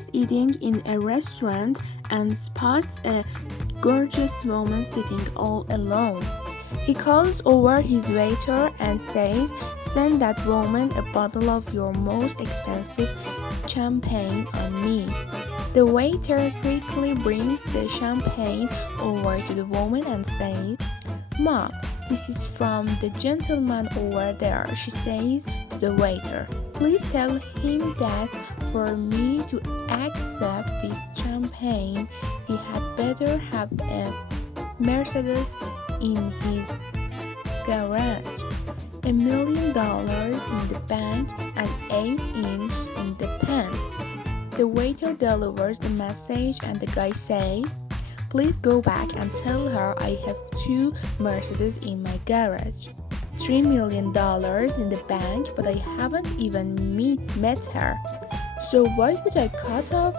is eating in a restaurant and spots a gorgeous woman sitting all alone. He calls over his waiter and says, "Send that woman a bottle of your most expensive champagne on me." The waiter quickly brings the champagne over to the woman and says, "Mom, this is from the gentleman over there," she says to the waiter. "Please tell him that for me to accept this champagne, he had better have a Mercedes in his garage, $1 million in the bank, and 8 inch in the pants." The waiter delivers the message and the guy says, "Please go back and tell her I have 2 Mercedes in my garage, $3 million in the bank, but I haven't even met her. So why would I cut off?"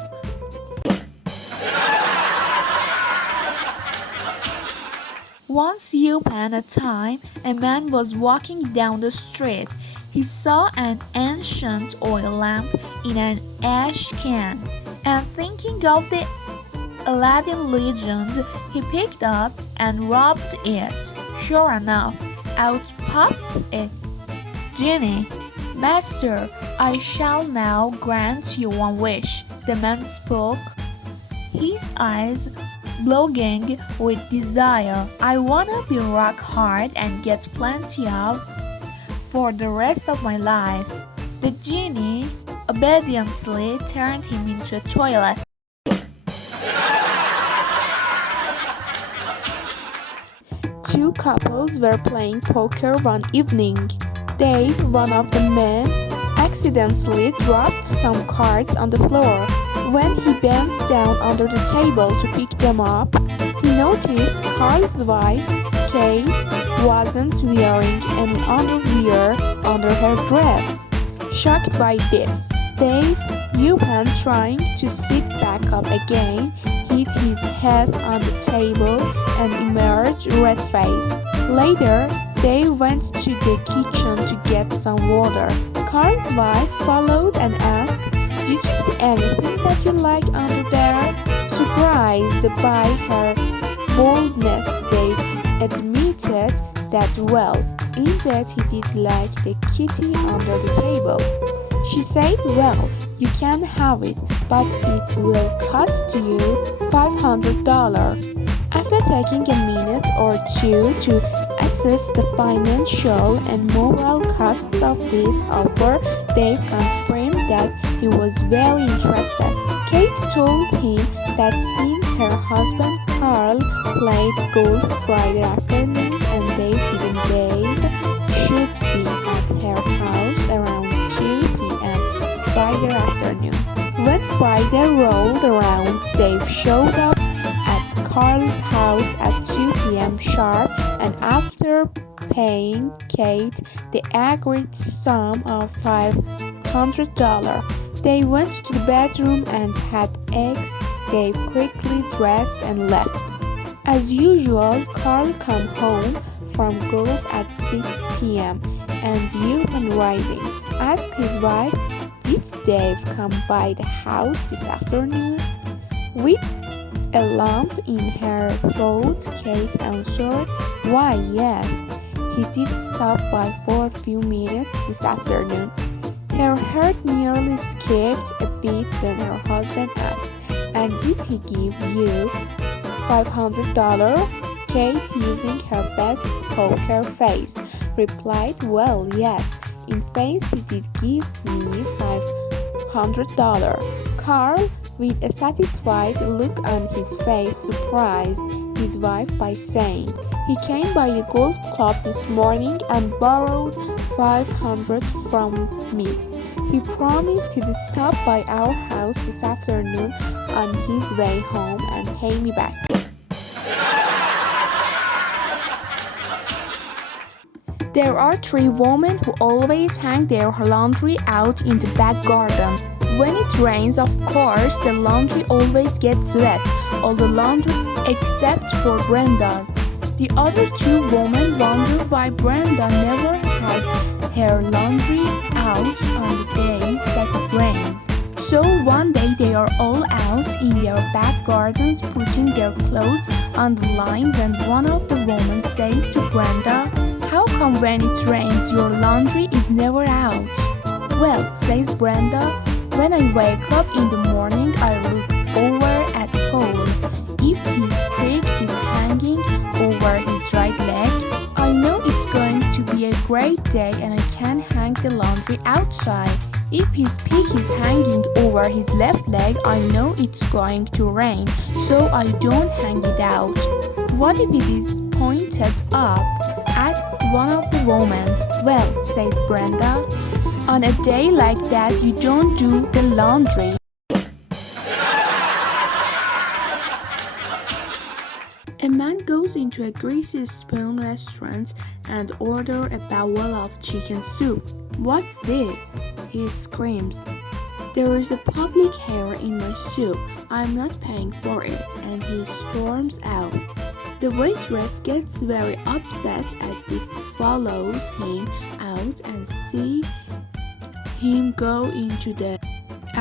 Once upon a time, a man was walking down the street. He saw an ancient oil lamp in an ash can, and thinking of the Aladdin legend, he picked up and rubbed it. Sure enough, out popped a genie. "Master, I shall now grant you one wish," the man spoke, his eyes glowing with desire. "I wanna be rock hard and get plenty of for the rest of my life." The genie obediently turned him into a toilet. Two couples were playing poker one evening. Dave, one of the men, accidentally dropped some cards on the floor. When he bent down under the table to pick them up, he noticed Carl's wife, Kate, wasn't wearing any underwear under her dress. Shocked by this, Dave, upon trying to sit back up again, hit his head on the table and emerged red-faced. Later, they went to the kitchen to get some water. Carl's wife followed and asked, "Did you see anything that you like under there?" Surprised by her boldness, Dave admitted that, well, indeed he did like the kitty under the table. She said, "Well, you can have it, but it will cost you $500. After taking a minute or two to assess the financial and moral costs of this offer, Dave confirmed that he was very interested. Kate told him that since her husband Carl played golf Friday afternoons and Dave should be at her house around 2 p.m. Friday afternoon. When Friday rolled around, Dave showed up at Carl's house at 2 p.m. sharp, and after paying Kate the agreed sum of $500, they went to the bedroom and had eggs. Dave quickly dressed and left. As usual, Carl came home from golf at 6 p.m. and upon arriving, asked his wife, "Did Dave come by the house this afternoon?" With a lump in her throat, Kate answered, "Why, yes, he did stop by for a few minutes this afternoon." Her heart nearly skipped a beat when her husband asked, "And did he give you $500? Kate, using her best poker face, replied, "Well, yes, in face he did give me $500. Carl, with a satisfied look on his face, surprised his wife by saying, "He came by the golf club this morning and borrowed $500 from me. He promised he'd stop by our house this afternoon on his way home and pay me back." There are 3 women who always hang their laundry out in the back garden. When it rains, of course, the laundry always gets wet, all the laundry except for Brenda's. The other 2 women wonder why Brenda never has her laundry out on the days that it rains. So one day they are all out in their back gardens putting their clothes on the line when one of the women says to Brenda, "How come when it rains your laundry is never out?" "Well," says Brenda, "when I wake up in the morning I look over at Paul. If his prick is hanging over his right leg, I know it's going to be a great day and I can hang the laundry outside. If his peak is hanging over his left leg, I know it's going to rain, so I don't hang it out." "What if it is pointed up?" asks one of the women. "Well," says Brenda, "on a day like that you don't do the laundry." A man goes into a Greasy Spoon restaurant and orders a bowl of chicken soup. "What's this?" he screams. "There is a public hair in my soup. I'm not paying for it," and he storms out. The waitress gets very upset at this, follows him out and sees him go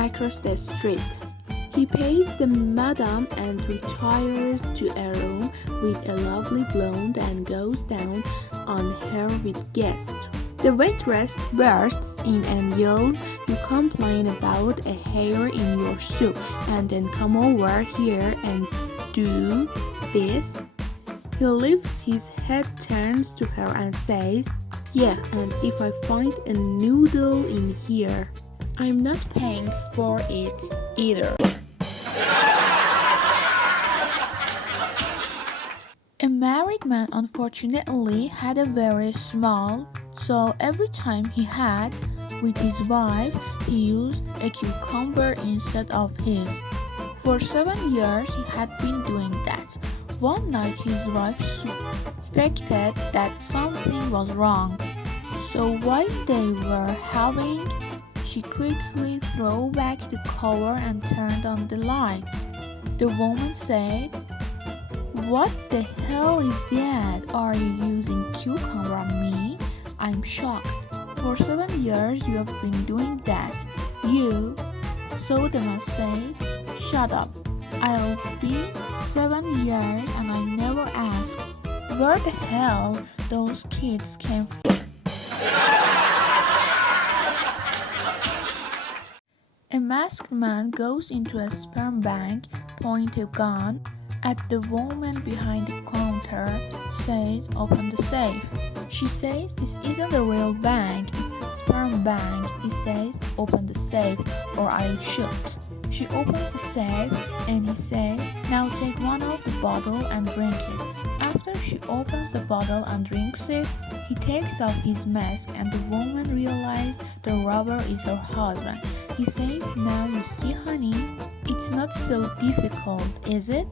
across the street. He pays the madam and retires to a room with a lovely blonde and goes down on her with guests. The waitress bursts in and yells, "You complain about a hair in your soup and then come over here and do this?" He lifts his head, turns to her and says, "Yeah, and if I find a noodle in here, I'm not paying for it either." A married man unfortunately had a very small, so every time he had with his wife, he used a cucumber instead of his. For 7 years he had been doing that. One night his wife suspected that something was wrong, so while they were having, she quickly threw back the cover and turned on the lights. The woman said, "What the hell is that? Are you using cucumber on me? I'm shocked. For 7 years you have been doing that. You." So the man said, "Shut up. I've been 7 years and I never asked where the hell those kids came from." A masked man goes into a sperm bank, points a gun at the woman behind the counter, says, "Open the safe." She says, "This isn't a real bank, it's a sperm bank." He says, "Open the safe or I'll shoot." She opens the safe and he says, "Now take one of the bottle and drink it." After she opens the bottle and drinks it, he takes off his mask and the woman realizes the robber is her husband. He says, "Now you see, honey, it's not so difficult, is it?"